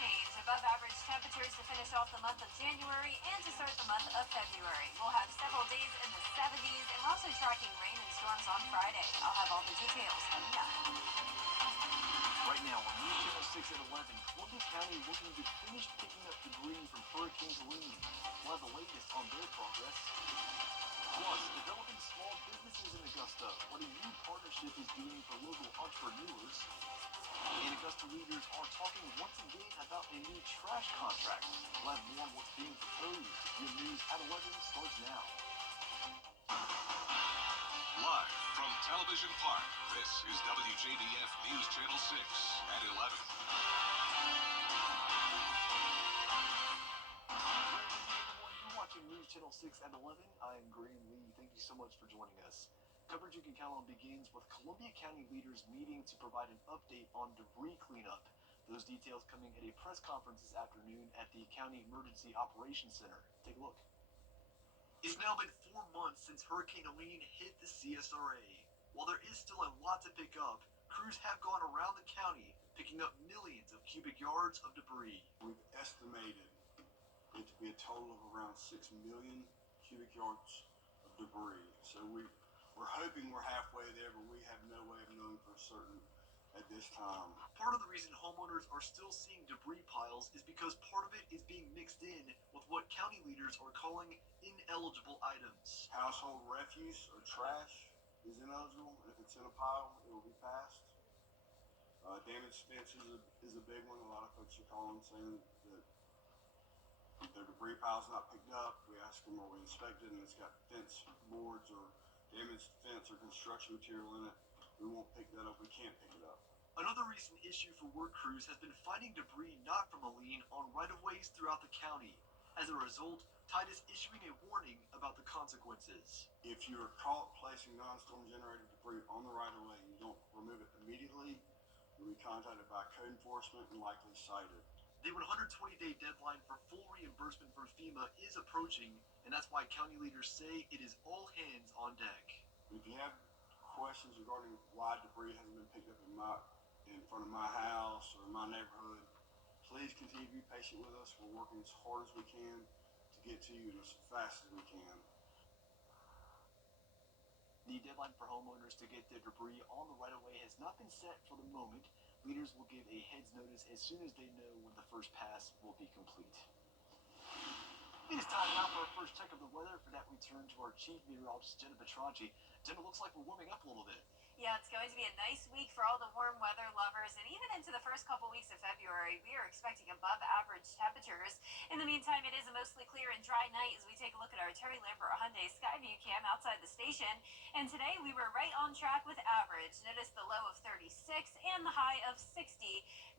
change. Above average temperatures to finish off the month of January and to start the month of February. We'll have several days in the 70s, and we're also tracking rain and storms on Friday. I'll have all the details coming up. Right now on News Channel 6 at 11, Columbia County looking to finish picking up debris from Hurricane Helene. We'll have the latest on their progress. Plus, developing small businesses in Augusta, what a new partnership is doing for local entrepreneurs. And Augusta leaders are talking once again about a new trash contract. We'll have more on what's being proposed. Your news at 11 starts now. Live from Television Park, this is WJBF News Channel 6 at 11. You're watching News Channel 6 at 11. I am Graham Lee. Thank you so much for joining us. Coverage you can count on begins with Columbia County leaders meeting to provide an update on debris cleanup. Those details coming at a press conference this afternoon at the County Emergency Operations Center. Take a look. It's now been 4 months since Hurricane Helene hit the CSRA. While there is still a lot to pick up, crews have gone around the county picking up millions of cubic yards of debris. We've estimated it to be a total of around 6 million cubic yards of debris. So we're hoping we're halfway there, but we have no way of knowing for certain at this time. Part of the reason homeowners are still seeing debris piles is because part of it is being mixed in with what county leaders are calling ineligible items. Household refuse or trash is ineligible. If it's in a pile, it will be passed. Damaged fences is a big one. A lot of folks are calling saying that their debris pile's not picked up. We ask them, are we inspected, and it's got fence boards or damaged fence or construction material in it. We won't pick that up. We can't pick it up. Another recent issue for work crews has been finding debris not from Helene on right-of-ways throughout the county. As a result, Tide is issuing a warning about the consequences. If you are caught placing non-storm generated debris on the right-of-way and you don't remove it immediately, you'll be contacted by code enforcement and likely cited. The 120-day deadline for full reimbursement from FEMA is approaching, and that's why county leaders say it is all hands on deck. If you have questions regarding why debris hasn't been picked up in front of my house or my neighborhood, please continue to be patient with us. We're working as hard as we can to get to you as fast as we can. The deadline for homeowners to get their debris on the right-of-way has not been set for the moment. Leaders will give a heads notice as soon as they know when the first pass will be complete. It is time now for our first check of the weather. For that, we turn to our chief meteorologist, Jenna Petracci. Jenna, looks like we're warming up a little bit. Yeah, it's going to be a nice week for all the warm weather lovers, and even into the first couple weeks of February, we are expecting above average temperatures. In the meantime, it is a mostly clear and dry night as we take a look at our Terry Lambert Hyundai Skyview cam outside the station. And today we were right on track with average. Notice the low of 36 and the high of 60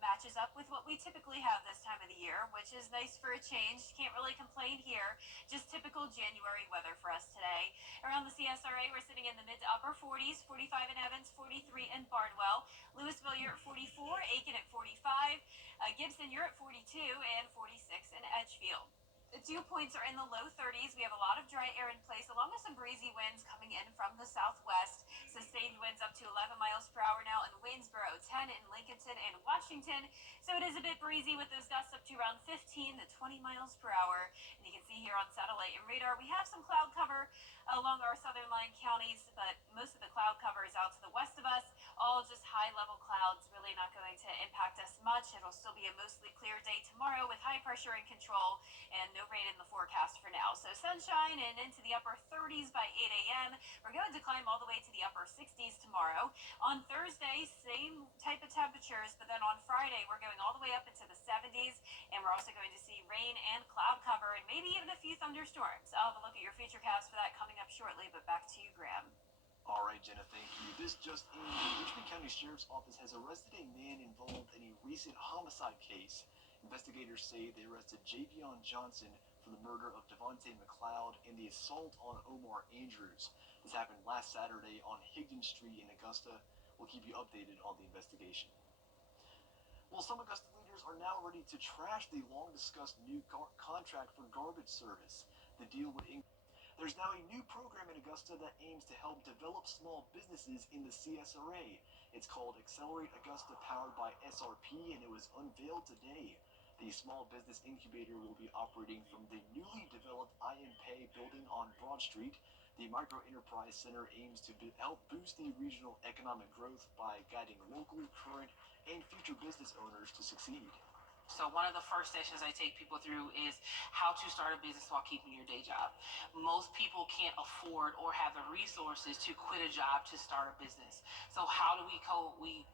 matches up with what we typically have this time of the year, which is nice for a change. Can't really complain here. Just typical January weather for us today. Around the CSRA, we're sitting in the mid to upper 40s, 45 in Evans, 43 in Bardwell. Louisville, you're at 44, Aiken at 45, Gibson, you're at 42, and 46 in Edgefield. The dew points are in the low 30s. We have a lot of dry air in place, along with some breezy winds coming in from the southwest. Sustained winds up to 11 miles per hour now in Waynesboro, 10 in Lincolnton and Washington. So it is a bit breezy with those gusts up to around 15 to 20 miles per hour. And you can see here on satellite and radar, we have some cloud cover along our southern line counties, but most of the cloud cover is out to the west of us. All just high-level clouds, really not going to impact us much. It'll still be a mostly clear day tomorrow with high pressure in control and no rain in the forecast for now. So sunshine and into the upper 30s by 8 a.m. We're going to climb all the way to the upper 60s tomorrow. On Thursday, same type of temperatures, but then on Friday, we're going all the way up into the 70s, and we're also going to see rain and cloud cover and maybe even a few thunderstorms. I'll have a look at your futurecast for that coming up shortly, but back to you, Graham. All right, Jenna, thank you. This just in, the Richmond County Sheriff's Office has arrested a man involved in a recent homicide case. Investigators say they arrested Javion Johnson for the murder of Devontae McLeod and the assault on Omar Andrews. This happened last Saturday on Higdon Street in Augusta. We'll keep you updated on the investigation. Well, some Augusta leaders are now ready to trash the long-discussed new contract for garbage service. The deal would There's now a new program in Augusta that aims to help develop small businesses in the CSRA. It's called Accelerate Augusta, powered by SRP, and it was unveiled today. The small business incubator will be operating from the newly developed IMPay building on Broad Street. The Micro Enterprise Center aims to help boost the regional economic growth by guiding local, current, and future business owners to succeed. So one of the first sessions I take people through is how to start a business while keeping your day job. Most people can't afford or have the resources to quit a job to start a business. So how do we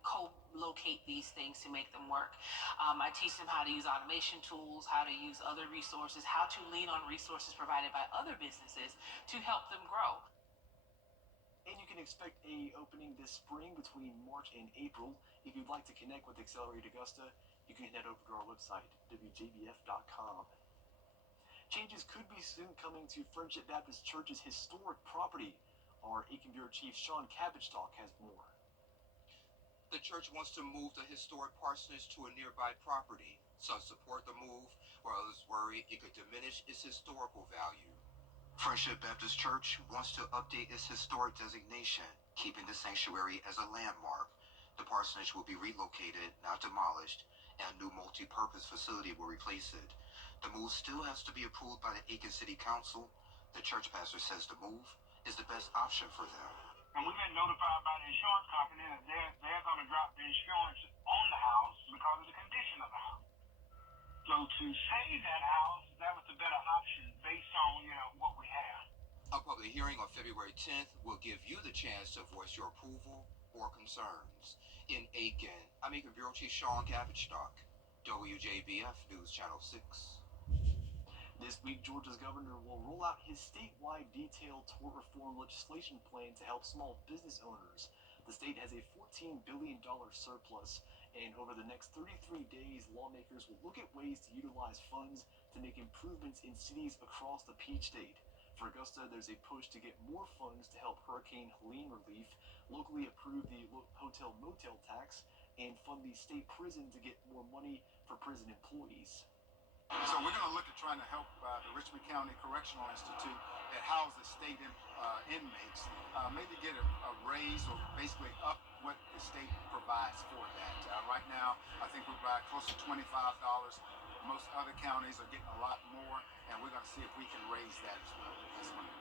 co-locate these things to make them work? I teach them how to use automation tools, how to use other resources, how to lean on resources provided by other businesses to help them grow. And you can expect a opening this spring between March and April. If you'd like to connect with Accelerate Augusta, you can head over to our website, WJBF.com. Changes could be soon coming to Friendship Baptist Church's historic property. Our Aiken Bureau Chief Sean Cabbage-Talk has more. The church wants to move the historic parsonage to a nearby property. Some support the move, while others worry it could diminish its historical value. Friendship Baptist Church wants to update its historic designation, keeping the sanctuary as a landmark. The parsonage will be relocated, not demolished, and a new multi-purpose facility will replace it. The move still has to be approved by the Aiken City Council. The church pastor says the move is the best option for them. And we've been notified by the insurance company that they're going to drop the insurance on the house because of the condition of the house. So to save that house, that was the better option based on, what we have. A public hearing on February 10th will give you the chance to voice your approval or concerns. In Aiken, I'm Aiken Bureau Chief Sean Cabbage-Talk, WJBF News Channel 6. This week, Georgia's governor will roll out his statewide detailed tort reform legislation plan to help small business owners. The state has a $14 billion surplus, and over the next 33 days, lawmakers will look at ways to utilize funds to make improvements in cities across the Peach State. For Augusta, there's a push to get more funds to help Hurricane Helene relief, locally approve the hotel-motel tax, and fund the state prison to get more money for prison employees. So we're going to look at trying to help the Richmond County Correctional Institute that houses state inmates, maybe get a raise or basically up what the state provides for that. Right now, I think we provide close to $25. Most other counties are getting a lot more, and we're going to see if we can raise that as well.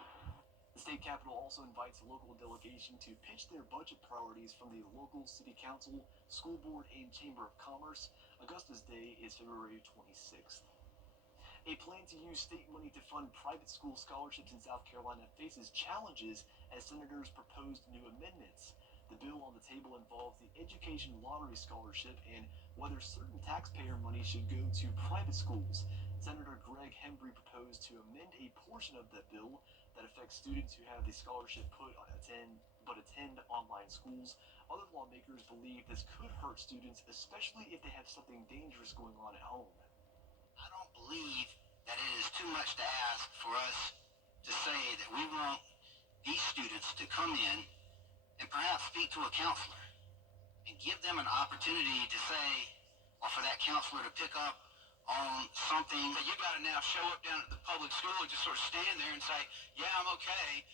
The state capitol also invites a local delegation to pitch their budget priorities from the local city council, school board, and chamber of commerce. Augusta's Day is February 26th. A plan to use state money to fund private school scholarships in South Carolina faces challenges as senators proposed new amendments. The bill on the table involves the Education Lottery Scholarship and whether certain taxpayer money should go to private schools. Senator Greg Hembry proposed to amend a portion of that bill that affects students who have the scholarship attend online schools. Other lawmakers believe this could hurt students, especially if they have something dangerous going on at home. I don't believe that it is too much to ask for us to say that we want these students to come in and perhaps speak to a counselor and give them an opportunity to say, or for that counselor to pick up on something that you got to now show up down at the public school and just sort of stand there and say, yeah, I'm okay,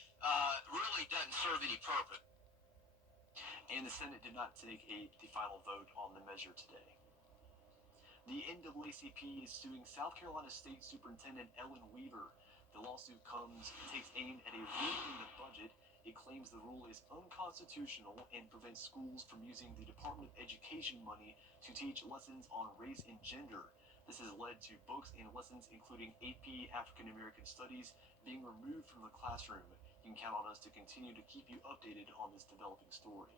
really doesn't serve any purpose. And the Senate did not take the final vote on the measure today. The NAACP is suing South Carolina State Superintendent Ellen Weaver. The lawsuit takes aim at a rule in the budget. It claims the rule is unconstitutional and prevents schools from using the Department of Education money to teach lessons on race and gender. This has led to books and lessons including AP African American Studies being removed from the classroom. You can count on us to continue to keep you updated on this developing story.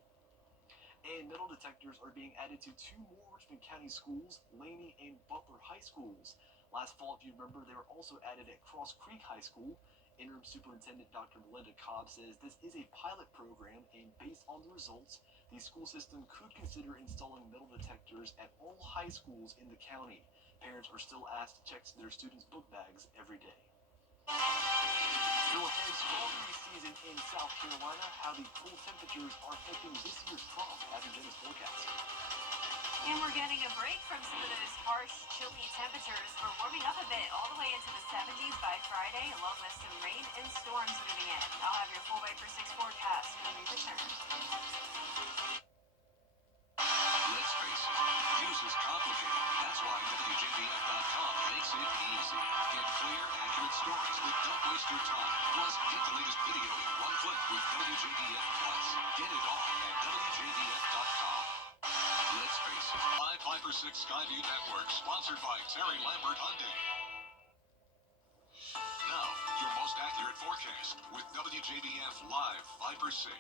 And metal detectors are being added to 2 more Richmond County schools, Laney and Butler High Schools. Last fall, if you remember, they were also added at Cross Creek High School. Interim Superintendent Dr. Melinda Cobb says this is a pilot program, and based on the results, the school system could consider installing metal detectors at all high schools in the county. Parents are still asked to check their students' book bags every day. Still ahead, strawberry season in South Carolina, how the cool temperatures are affecting this year's crop. Average forecast. And we're getting a break from some of those harsh, chilly temperatures. We're warming up a bit all the way into the 70s by Friday, along with some rain and storms moving in. I'll have your full Weather 6 forecast when we return. Let's face it, news is complicated. That's why WJBF your time. Plus, get the latest video in one click with WJBF Plus. Get it all at WJBF.com. Let's face it. Live 5 for 6 Skyview Network, sponsored by Terry Lambert Hyundai. Now, your most accurate forecast with WJBF Live 5 for 6.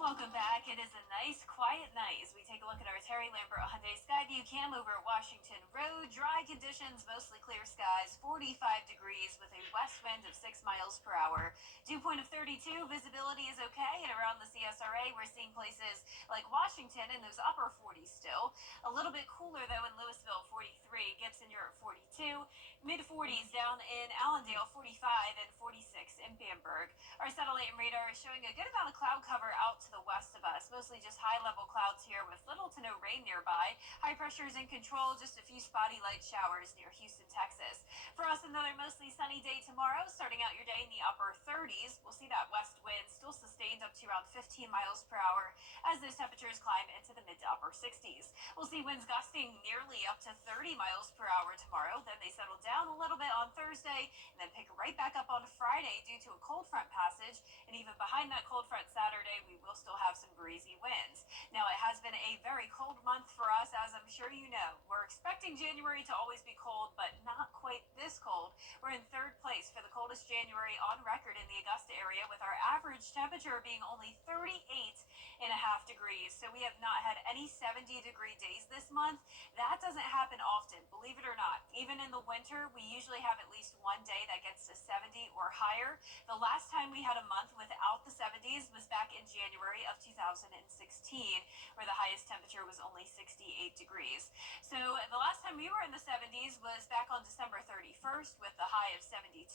Welcome back. It is a nice, quiet night as we take a look at our Terry Lambert Hyundai Skyview cam over at Washington Road. Dry conditions, mostly clear skies, 45 degrees with a west wind of 6 miles per hour. Dew point of 32. Visibility is okay, and around the CSRA, we're seeing places like Washington in those upper 40s still. A little bit cooler though in Louisville, 43. Gibson, you're at 42. Mid 40s down in Allendale, 45, and 46 in Bamberg. Our satellite and radar is showing a good amount of cloud cover out to the west of us, mostly just high-level clouds here with little to no rain nearby. High pressure is in control, just a few spotty light showers near Houston, Texas. For us, another mostly sunny day tomorrow, starting out your day in the upper 30s. We'll see that west wind still sustained up to around 15 miles per hour as those temperatures climb into the mid to upper 60s. We'll see winds gusting nearly up to 30 miles per hour tomorrow. Then they settle down a little bit on Thursday and then pick right back up on Friday due to a cold front passage. And even behind that cold front Saturday, we will still have some breezy winds. Now, it has been a very cold month for us, as I'm sure you know. We're expecting January to always be cold, but not quite this cold. We're in third place for the coldest January on record in the Augusta area, with our average temperature being only 38.5 degrees. So we have not had any 70-degree days this month. That doesn't happen often, believe it or not. Even in the winter, we usually have at least one day that gets to 70 or higher. The last time we had a month without the 70s was back in January of 2016, where the highest temperature was only 68 degrees. So the last time we were in the 70s was back on December 31st with the high of 72.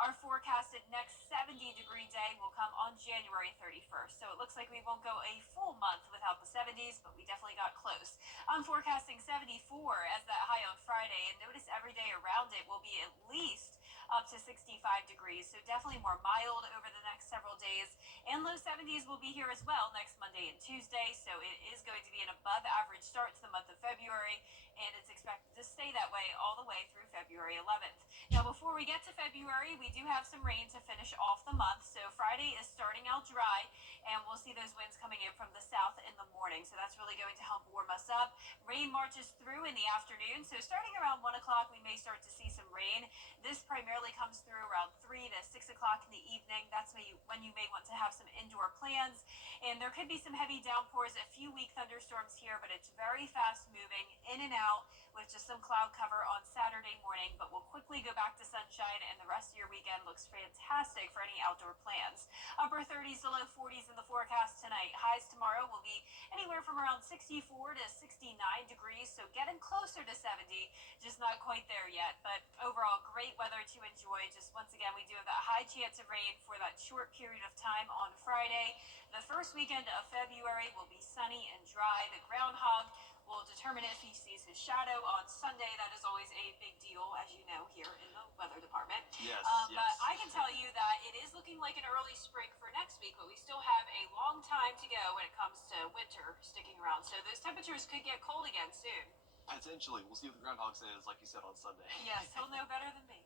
Our forecasted next 70-degree day will come on January 31st. So it looks like we won't go a full month without the 70s, but we definitely got close. I'm forecasting 74 as that high on Friday, and notice every day around it will be at least up to 65 degrees, so definitely more mild over the next several days. And low 70s will be here as well next Monday and Tuesday, so it is going to be an above average start to the month of February, and it's expected to stay that way all the way through February 11th. Now, before we get to February, we do have some rain to finish off the month, so Friday is starting out dry, and we'll see those winds coming in from the south in the morning, so that's really going to help warm us up. Rain marches through in the afternoon, so starting around 1 o'clock, we may start to see some rain. This primarily comes through around 3 to 6 o'clock in the evening. That's when you may want to have some indoor plans. And there could be some heavy downpours, a few weak thunderstorms here, but it's very fast moving in and out with just some cloud cover on Saturday morning, but we'll quickly go back to sunshine, and the rest of your weekend looks fantastic for any outdoor plans. Upper 30s to low 40s in the forecast tonight. Highs tomorrow will be anywhere from around 64 to 69 degrees, so getting closer to 70, just not quite there yet, but overall great weather to enjoy. Just once again, we do have that high chance of rain for that short period of time on Friday. The first weekend of February will be sunny and dry. The groundhog will determine if he sees his shadow on Sunday. That is always a big deal, as you know, here in the weather department. Yes, But I can tell you that it is looking like an early spring for next week, but we still have a long time to go when it comes to winter sticking around. So those temperatures could get cold again soon. Potentially. We'll see what the groundhog says, like you said, on Sunday. Yes, he'll know better than me.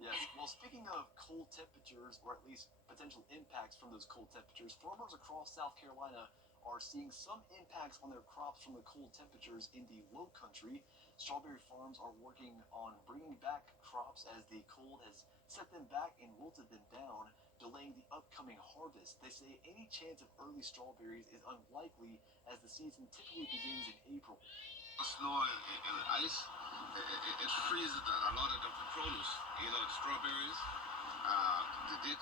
Yes. Well, speaking of cold temperatures, or at least potential impacts from those cold temperatures, farmers across South Carolina are seeing some impacts on their crops from the cold temperatures in the low country. Strawberry farms are working on bringing back crops as the cold has set them back and wilted them down, delaying the upcoming harvest. They say any chance of early strawberries is unlikely as the season typically begins in April. Snow and ice, it freezes a lot of the produce. You know, the strawberries, they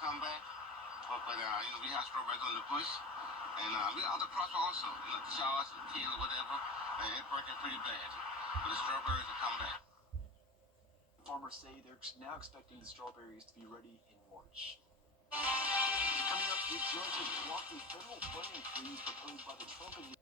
come back. But you know, we have strawberries on the bush, and we have other crops also. You know, showers, peas, whatever, and it's working pretty bad. But the strawberries will come back. Farmers say they're now expecting the strawberries to be ready in March. Coming up, the judge has blocked a federal funding freeze proposed by the Trump administration.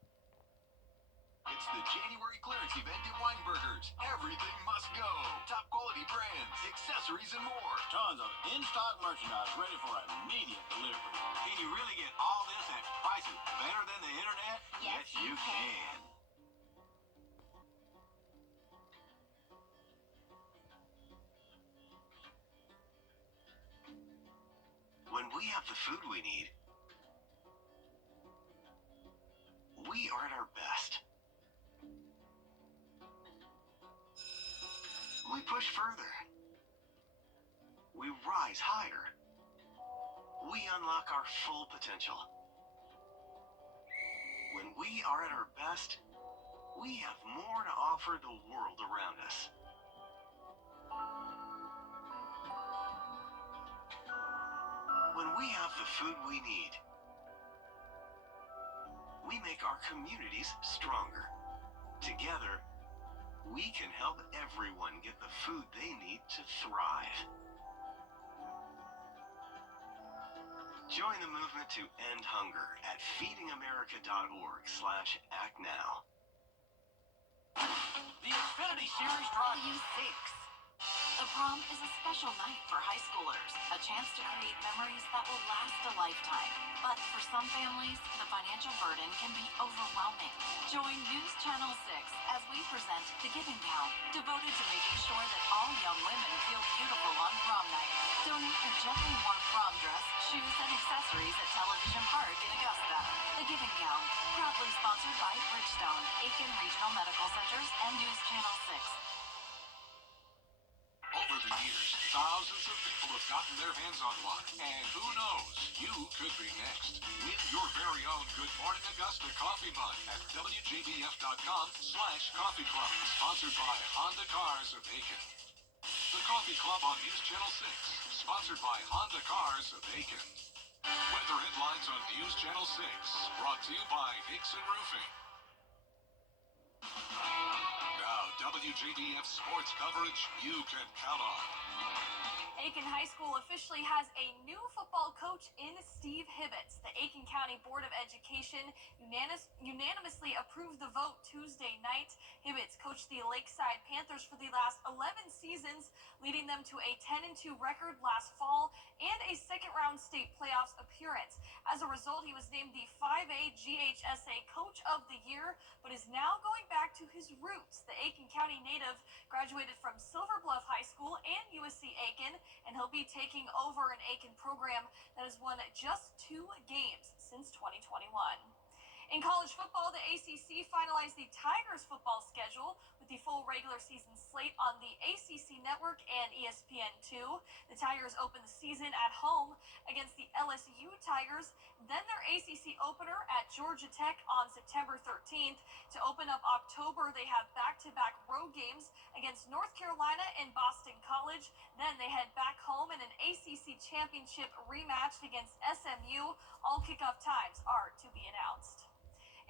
It's the January clearance event at Weinberger's. Everything must go. Top quality brands, accessories, and more. Tons of in-stock merchandise ready for immediate delivery. Can you really get all this at prices better than the internet? Yes, you can. we have the food we need, we are at our best. We push further. We rise higher. We unlock our full potential. When we are at our best, we have more to offer the world around us. When we have the food we need, we make our communities stronger. Together, we can help everyone get the food they need to thrive. Join the movement to end hunger at feedingamerica.org/actnow. The Xfinity Series drive. W6. The prom is a special night for high schoolers, a chance to create memories that will last a lifetime. But for some families, the financial burden can be overwhelming. Join News Channel 6 as we present The Giving Gown, devoted to making sure that all young women feel beautiful on prom night. Donate your gently worn prom dress, shoes, and accessories at Television Park in Augusta. The Giving Gown, proudly sponsored by Bridgestone, Aiken Regional Medical Centers, and News Channel 6. Over the years, thousands of people have gotten their hands on one. And who knows, you could be next. Win your very own Good Morning Augusta coffee mug at WJBF.com/coffee club. Sponsored by Honda Cars of Aiken. The Coffee Club on News Channel 6. Sponsored by Honda Cars of Aiken. Weather headlines on News Channel 6. Brought to you by Hickson Roofing. Now, WJBF sports coverage you can count on. Aiken High School officially has a new football coach in Steve Hibbets. The Aiken County Board of Education unanimously approved the vote Tuesday night. Hibbets coached the Lakeside Panthers for the last 11 seasons, leading them to a 10-2 record last fall and a second-round state playoffs appearance. As a result, he was named the 5A GHSA Coach of the Year, but is now going back to his roots. The Aiken County native graduated from Silver Bluff High School and USC Aiken, and he'll be taking over an Aiken program that has won just 2 games since 2021. In college football, the ACC finalized the Tigers football schedule with the full regular season slate on the ACC Network and ESPN2. The Tigers open the season at home against the LSU Tigers, then their ACC opener at Georgia Tech on September 13th. To open up October, they have back-to-back road games against North Carolina and Boston College. Then they head back home in an ACC championship rematch against SMU. All kickoff times are to be announced.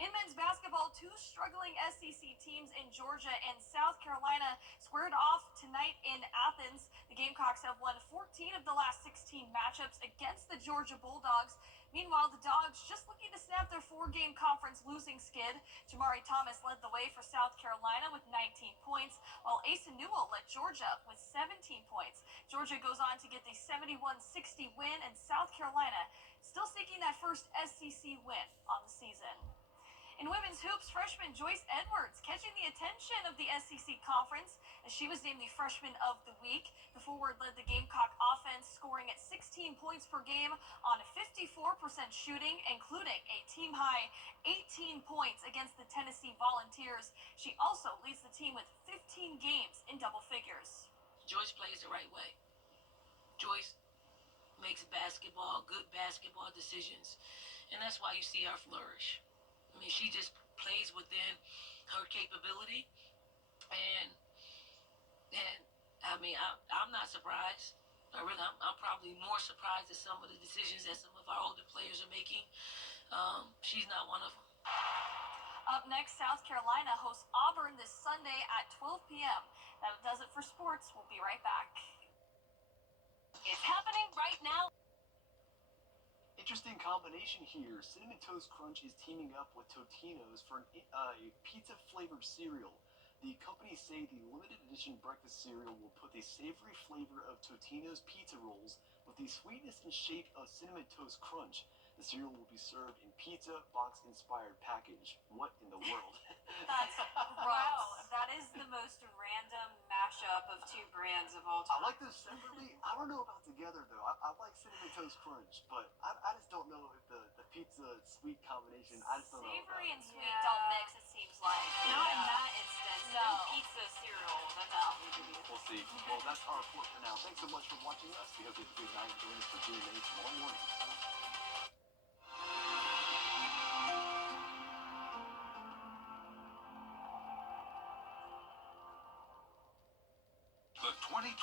In men's basketball, 2 struggling SEC teams in Georgia and South Carolina squared off tonight in Athens. The Gamecocks have won 14 of the last 16 matchups against the Georgia Bulldogs. Meanwhile, the Dogs just looking to snap their 4-game conference losing skid. Jamari Thomas led the way for South Carolina with 19 points, while Asa Newell led Georgia with 17 points. Georgia goes on to get the 71-60 win, and South Carolina still seeking that first SEC win on the season. In women's hoops, freshman Joyce Edwards catching the attention of the SEC Conference as she was named the Freshman of the Week. The forward led the Gamecock offense, scoring at 16 points per game on 54% shooting, including a team-high 18 points against the Tennessee Volunteers. She also leads the team with 15 games in double figures. Joyce plays the right way. Joyce makes good basketball decisions, and that's why you see her flourish. I mean, she just plays within her capability, and I mean, I'm not surprised. I'm probably more surprised at some of the decisions that some of our older players are making. She's not one of them. Up next, South Carolina hosts Auburn this Sunday at 12 p.m. That does it for sports. We'll be right back. It's happening right now. Interesting combination here. Cinnamon Toast Crunch is teaming up with Totino's for a pizza-flavored cereal. The companies say the limited edition breakfast cereal will put the savory flavor of Totino's pizza rolls with the sweetness and shape of Cinnamon Toast Crunch. The cereal will be served in pizza box-inspired package. What in the world? That's wow. That is the most random mashup of two brands of all I time. like those separately. I don't know about together though. I like Cinnamon Toast Crunch, but I just don't know if the pizza sweet combination. I just don't know. Savory and sweet Yeah. don't mix, it seems like. Not in Yeah. that instance. No. Pizza cereal. That doesn't need to be. We'll see. Well, that's our report for now. Thanks so much for watching us. We hope you have a good night. Join us for GMA tomorrow morning. The 2024